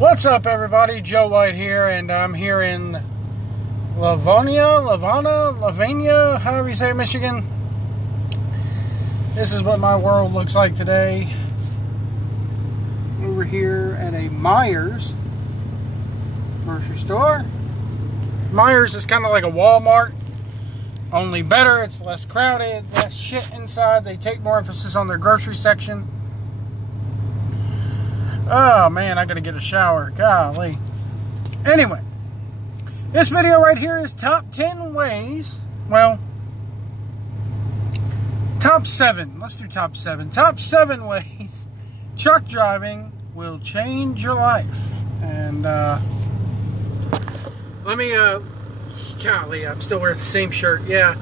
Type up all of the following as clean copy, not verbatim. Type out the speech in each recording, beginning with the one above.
What's up, everybody? Joe White here, and I'm here in Lavania, however you say it, Michigan. This is what my world looks like today. Over here at a Meijer's grocery store. Meijer's is kind of like a Walmart, only better. It's less crowded, less shit inside. They take more emphasis on their grocery section. Oh man, I gotta get a shower. Golly. Anyway, this video right here is top 10 ways. Well, top 7. Let's do top 7. Top 7 ways truck driving will change your life. And let me golly, I'm still wearing the same shirt. Yeah.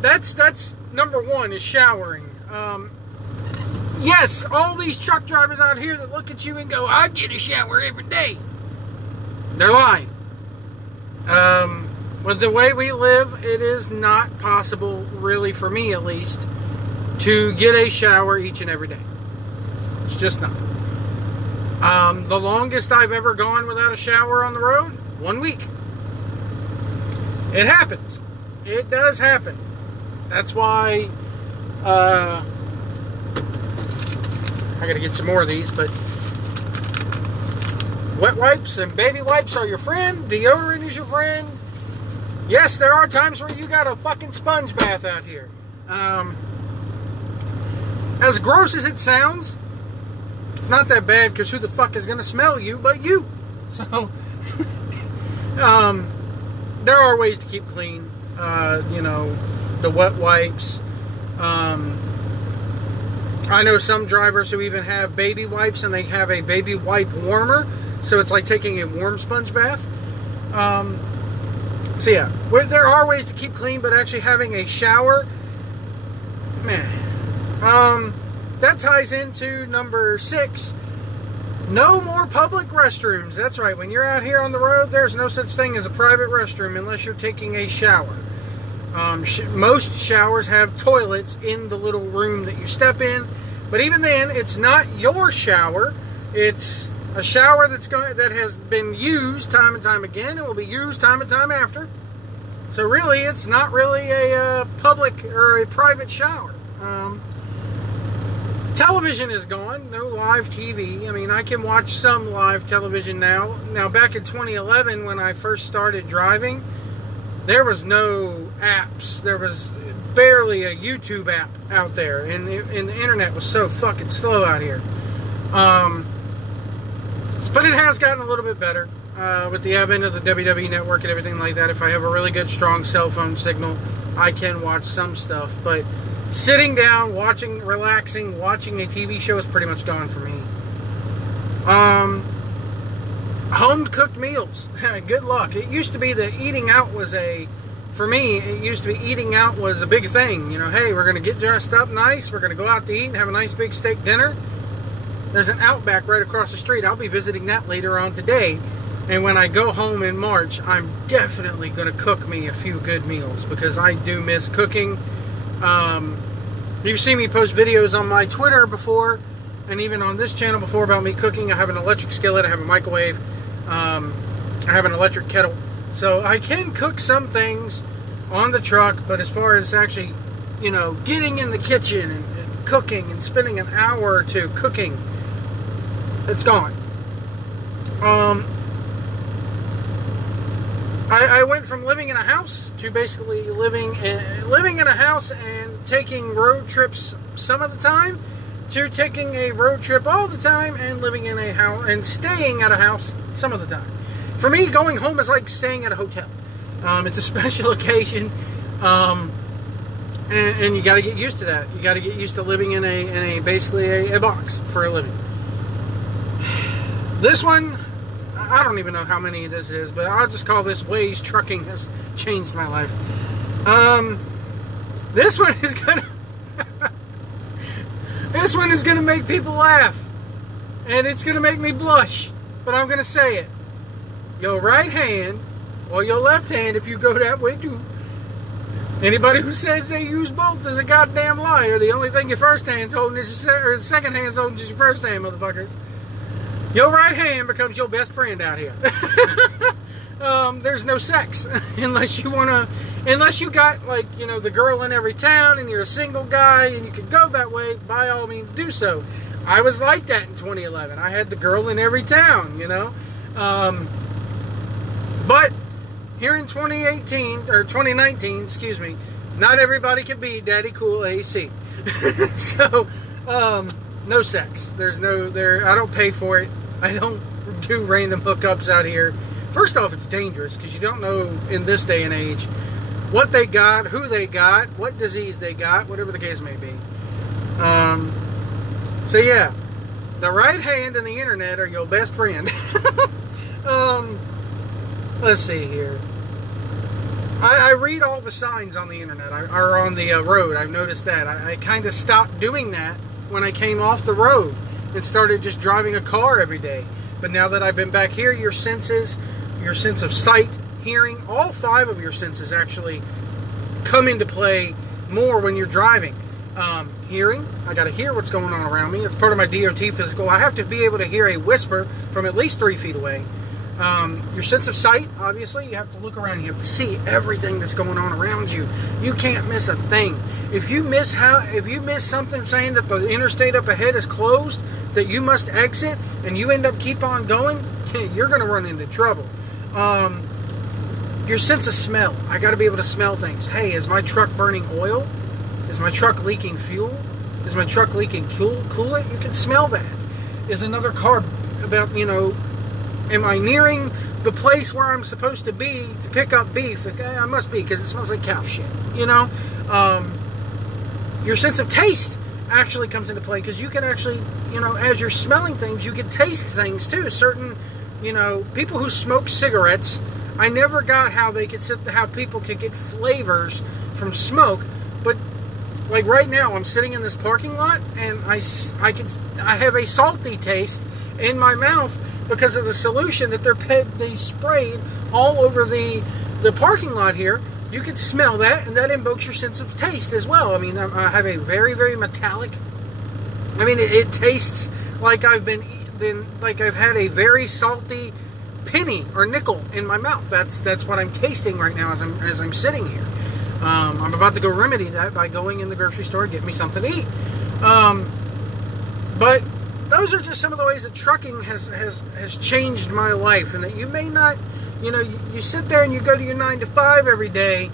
That's number 1 is showering. Yes, all these truck drivers out here that look at you and go, I get a shower every day. They're lying. With the way we live, it is not possible, really, for me at least, to get a shower each and every day. It's just not. The longest I've ever gone without a shower on the road, 1 week. It happens. It does happen. That's why, I gotta get some more of these, but wet wipes and baby wipes are your friend. Deodorant is your friend. Yes, there are times where you got a fucking sponge bath out here. As gross as it sounds, it's not that bad, because who the fuck is gonna smell you but you? So, there are ways to keep clean. You know, the wet wipes. I know some drivers who even have baby wipes, and they have a baby wipe warmer, so it's like taking a warm sponge bath. So yeah, there are ways to keep clean, but actually having a shower, man, that ties into number 6. No more public restrooms. That's right. When you're out here on the road, there's no such thing as a private restroom unless you're taking a shower. Most showers have toilets in the little room that you step in, but even then, it's not your shower. It's a shower that has been used time and time again, and will be used time and time after. So really, it's not really a public or a private shower. Television is gone. No live TV. I mean, I can watch some live television now. Now, back in 2011, when I first started driving, there was no apps. There was barely a YouTube app out there, and the internet was so fucking slow out here. But it has gotten a little bit better with the advent of the WWE Network and everything like that. If I have a really good, strong cell phone signal, I can watch some stuff. But sitting down, relaxing, watching a TV show is pretty much gone for me. Home-cooked meals. Good luck. It used to be that eating out was for me, it used to be eating out was a big thing. You know, hey, we're going to get dressed up nice. We're going to go out to eat and have a nice big steak dinner. There's an Outback right across the street. I'll be visiting that later on today. And when I go home in March, I'm definitely going to cook me a few good meals, because I do miss cooking. You've seen me post videos on my Twitter before, and even on this channel before, about me cooking. I have an electric skillet. I have a microwave. I have an electric kettle. So I can cook some things on the truck, but as far as actually, you know, getting in the kitchen and cooking and spending an hour or two cooking, it's gone. I went from living in a house to basically living in a house and taking road trips some of the time, to taking a road trip all the time and living in a house and staying at a house some of the time. For me, going home is like staying at a hotel. It's a special occasion, and you got to get used to that. You got to get used to living in basically a box for a living. This one, I don't even know how many this is, but I'll just call this Waze Trucking has changed my life. This one is gonna make people laugh, and it's gonna make me blush, but I'm gonna say it. Your right hand or your left hand, if you go that way too. Anybody who says they use both is a goddamn liar. The only thing your first hand's holding is your second hand's holding is your first hand, motherfuckers. Your right hand becomes your best friend out here. There's no sex unless you got, like, you know, the girl in every town and you're a single guy and you can go that way. By all means, do so. I was like that in 2011. I had the girl in every town, you know. But here in 2018 or 2019, excuse me, not everybody can be Daddy Cool AC. So, no sex. I don't pay for it. I don't do random hookups out here. First off, it's dangerous because you don't know in this day and age what they got, who they got, what disease they got, whatever the case may be. So yeah, the right hand and the internet are your best friend. Let's see here. I read all the signs on the internet, or on the road. I've noticed that. I kind of stopped doing that when I came off the road and started just driving a car every day. But now that I've been back here, your senses, your sense of sight, hearing, all 5 of your senses actually come into play more when you're driving. Hearing, I got to hear what's going on around me. It's part of my DOT physical. I have to be able to hear a whisper from at least 3 feet away. Your sense of sight, obviously, you have to look around. You have to see everything that's going on around you. You can't miss a thing. If you miss something saying that the interstate up ahead is closed, that you must exit, and you end up keep on going, you're going to run into trouble. Your sense of smell. I got to be able to smell things. Hey, is my truck burning oil? Is my truck leaking fuel? Is my truck leaking coolant? You can smell that. Is another car about, you know, am I nearing the place where I'm supposed to be to pick up beef? Okay, I must be, because it smells like cow shit, you know? Your sense of taste actually comes into play, because you can actually, you know, as you're smelling things, you can taste things too. Certain, you know, people who smoke cigarettes, I never got how people could get flavors from smoke, but like right now, I'm sitting in this parking lot, and I have a salty taste in my mouth because of the solution that they sprayed all over the parking lot here. You can smell that, and that invokes your sense of taste as well. I mean, I have a very, very metallic. I mean, it tastes like I've had a very salty penny or nickel in my mouth. That's what I'm tasting right now as I'm sitting here. I'm about to go remedy that by going in the grocery store and get me something to eat. But those are just some of the ways that trucking has changed my life, and that you may not, you know, you sit there and you go to your 9 to 5 every day,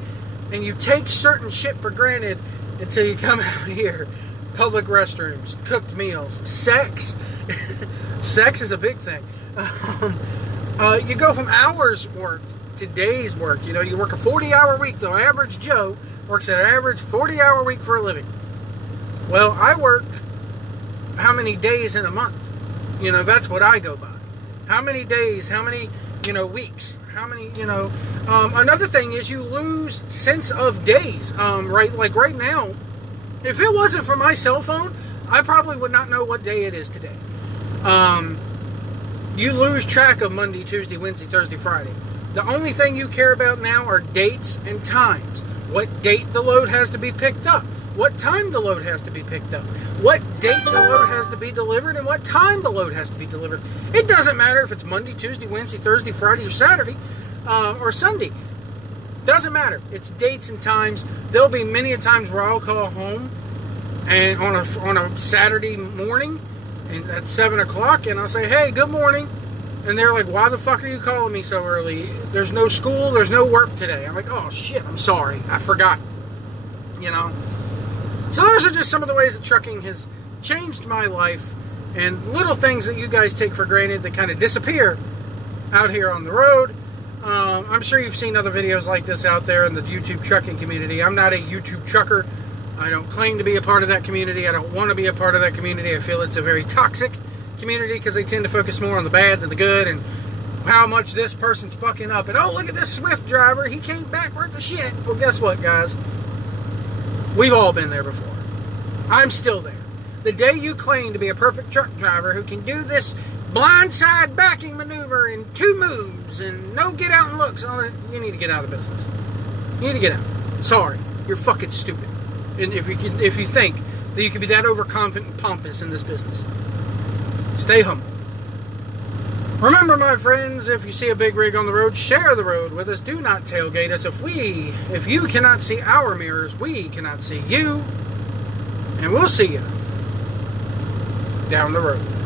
and you take certain shit for granted until you come out here. Public restrooms, cooked meals, sex. Sex is a big thing. You go from hours work to days work. You know, you work a 40-hour week. The average Joe works an average 40-hour week for a living. Well, I work how many days in a month? You know, that's what I go by. How many days, how many, you know, weeks, how many, you know. Another thing is you lose sense of days. Like right now, if it wasn't for my cell phone, I probably would not know what day it is today. You lose track of Monday, Tuesday, Wednesday, Thursday, Friday. The only thing you care about now are dates and times. What date the load has to be picked up. What time the load has to be picked up. What date the load has to be delivered, and what time the load has to be delivered. It doesn't matter if it's Monday, Tuesday, Wednesday, Thursday, Friday, or Saturday, or Sunday. Doesn't matter. It's dates and times. There'll be many a times where I'll call home and on a Saturday morning, and at 7 o'clock, and I'll say, hey, good morning. And they're like, why the fuck are you calling me so early? There's no school, there's no work today. I'm like, oh shit, I'm sorry, I forgot. You know? So those are just some of the ways that trucking has changed my life, and little things that you guys take for granted that kind of disappear out here on the road. I'm sure you've seen other videos like this out there in the YouTube trucking community. I'm not a YouTube trucker. I don't claim to be a part of that community. I don't want to be a part of that community. I feel it's a very toxic community because they tend to focus more on the bad than the good, and how much this person's fucking up, and oh, look at this Swift driver, he came back worth of shit. Well, guess what, guys? We've all been there before. I'm still there. The day you claim to be a perfect truck driver who can do this blindside backing maneuver in 2 moves and no get out and looks on it, you need to get out of business. You need to get out. Sorry, you're fucking stupid. And if you think that you can be that overconfident and pompous in this business, stay humble. Remember, my friends, if you see a big rig on the road, share the road with us. Do not tailgate us. If you cannot see our mirrors, we cannot see you. And we'll see you down the road.